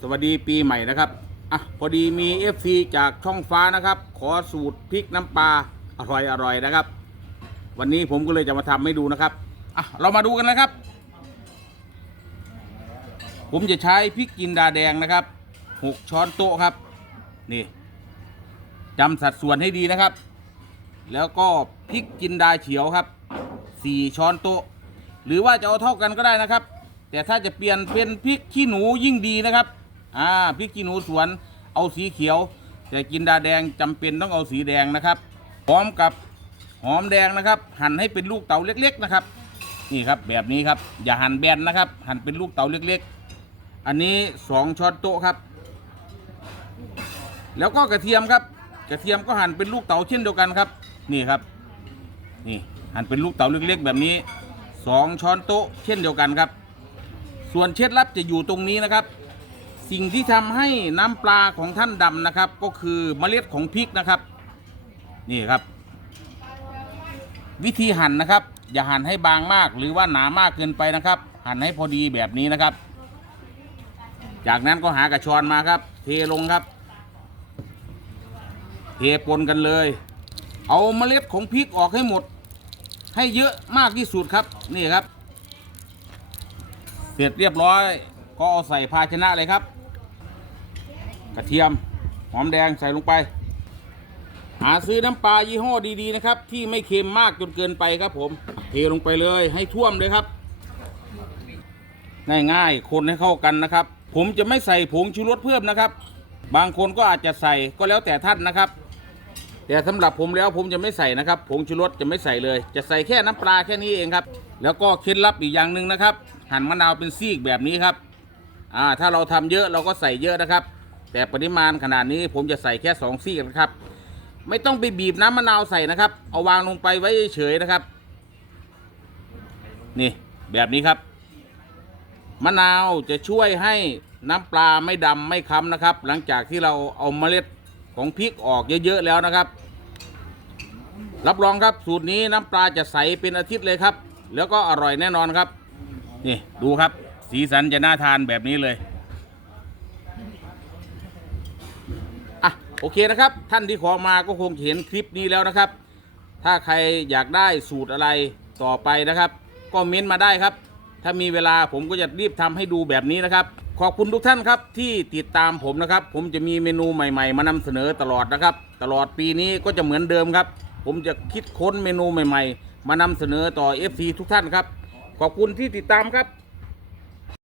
สวัสดีปีใหม่นะครับ อะ พอดีมี FC จากช่องฟ้านะครับ ขอสูตรพริกน้ำปลาอร่อยอร่อยนะครับ วันนี้ผมก็เลยจะมาทำให้ดูนะครับ อะ เรามาดูกันนะครับ ผมจะใช้พริกจินดาแดงนะครับหกช้อนโต๊ะครับ นี่จำสัดส่วนให้ดีนะครับ แล้วก็พริกจินดาเขียวครับสี่ช้อนโต๊ะ หรือว่าจะเอาเท่ากันก็ได้นะครับแต่ถ้าจะเปลี่ยนเป็นพริกขี้หนูยิ่งดีนะครับ อ่าพริกขี้หนูสวนเอาสีเขียว แต่จินดาแดงจำเป็นต้องเอาสีแดงนะครับพร้อมกับหอมแดงนะครับ หั่นให้เป็นลูกเต๋าเล็ก ๆนะครับ นี่ครับแบบนี้ครับ อย่าหั่นแบนนะครับ หั่นเป็นลูกเต๋าเล็ก ๆ อันนี้สองช้อนโต๊ะครับ แล้วก็กระเทียมครับ กระเทียมก็หั่นเป็นลูกเต๋าเช่นเดียวกันครับ นี่ครับ นี่หั่นเป็นลูกเต๋าเล็ก ๆ แบบนี้สองช้อนโต๊ะเช่นเดียวกันครับ ส่วนเคล็ดลับจะอยู่ตรงนี้นะครับ สิ่งที่ทำให้น้ำปลาของท่านดำนะครับ ก็คือเมล็ดของพริกนะครับ นี่ครับ วิธีหั่นนะครับ อย่าหั่นให้บางมากหรือว่าหนามากเกินไปนะครับ หั่นให้พอดีแบบนี้นะครับ จากนั้นก็หากระชอนมาครับ เทลงครับ เทปนกันเลย เอาเมล็ดของพริกออกให้หมด ให้เยอะมากที่สุดครับ นี่ครับ เสร็จเรียบร้อย ก็เอาใส่ภาชนะเลยครับ กระเทียมหอมแดงใส่ลงไป หาซื้อน้ำปลายี่ห้อดีๆนะครับ ที่ไม่เค็มมากจนเกินไปครับผมเทลงไปเลยให้ท่วมเลยครับ ง่ายๆคนให้เข้ากันนะครับ ผมจะไม่ใส่ผงชูรสเพิ่มนะครับ บางคนก็อาจจะใส่ก็แล้วแต่ท่านนะครับ แต่สำหรับผมแล้วผมจะไม่ใส่นะครับผงชูรสจะไม่ใส่เลย จะใส่แค่น้ำปลาแค่นี้เองครับ แล้วก็เคล็ดลับอีกอย่างหนึ่งนะครับ หั่นมะนาวเป็นซีกแบบนี้ครับ อ่าถ้าเราทำเยอะเราก็ใส่เยอะนะครับ แต่ปริมาณขนาดนี้ผมจะใส่แค่สองซีกนะครับ ไม่ต้องไปบีบน้ำมะนาวใส่นะครับ เอาวางลงไปไว้เฉยๆนะครับ นี่แบบนี้ครับมะนาวจะช่วยให้น้ำปลาไม่ดำไม่ค้ำนะครับ หลังจากที่เราเอาเมล็ดของพริกออกเยอะๆแล้วนะครับ รับรองครับสูตรนี้น้ำปลาจะใสเป็นอาทิตย์เลยครับ แล้วก็อร่อยแน่นอนครับ นี่ดูครับ สีสันจะน่าทานแบบนี้เลย อะ โอเคนะครับ ท่านที่ขอมาก็คงเห็นคลิปนี้แล้วนะครับ ถ้าใครอยากได้สูตรอะไรต่อไปนะครับ ก็เม้นต์มาได้ครับ ถ้ามีเวลาผมก็จะรีบทำให้ดูแบบนี้นะครับ ขอบคุณทุกท่านครับที่ติดตามผมนะครับ ผมจะมีเมนูใหม่ๆ มานำเสนอตลอดนะครับ ตลอดปีนี้ก็จะเหมือนเดิมครับ ผมจะคิดค้นเมนูใหม่ ๆ มานำเสนอต่อ FC ทุกท่านครับ ขอบคุณที่ติดตามครับ